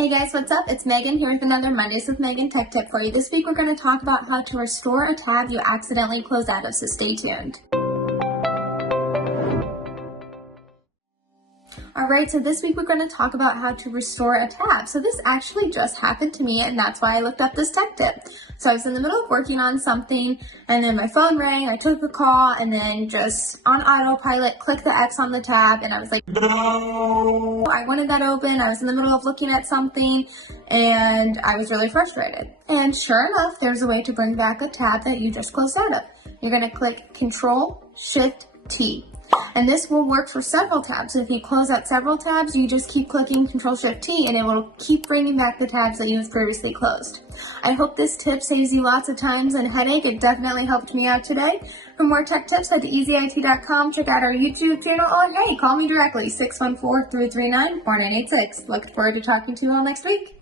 Hey guys, what's up? It's Megan here with another Mondays with Megan tech tip for you. This week we're going to talk about how to restore a tab you accidentally closed out of, so stay tuned. Alright, so this week we're going to talk about how to restore a tab. So this actually just happened to me, and that's why I looked up this tech tip. So I was in the middle of working on something, and then my phone rang, I took a call, and then just on autopilot, clicked the X on the tab, and I was like, no! I wanted that open, I was in the middle of looking at something, and I was really frustrated. And sure enough, there's a way to bring back a tab that you just closed out of. You're going to click Ctrl+Shift+T. And this will work for several tabs. So if you close out several tabs, you just keep clicking Ctrl+Shift+T and it will keep bringing back the tabs that you've previously closed. I hope this tip saves you lots of times and headache. It definitely helped me out today. For more tech tips, head to EasyIT.com, check out our YouTube channel, or hey, call me directly, 614-339-4986. Look forward to talking to you all next week.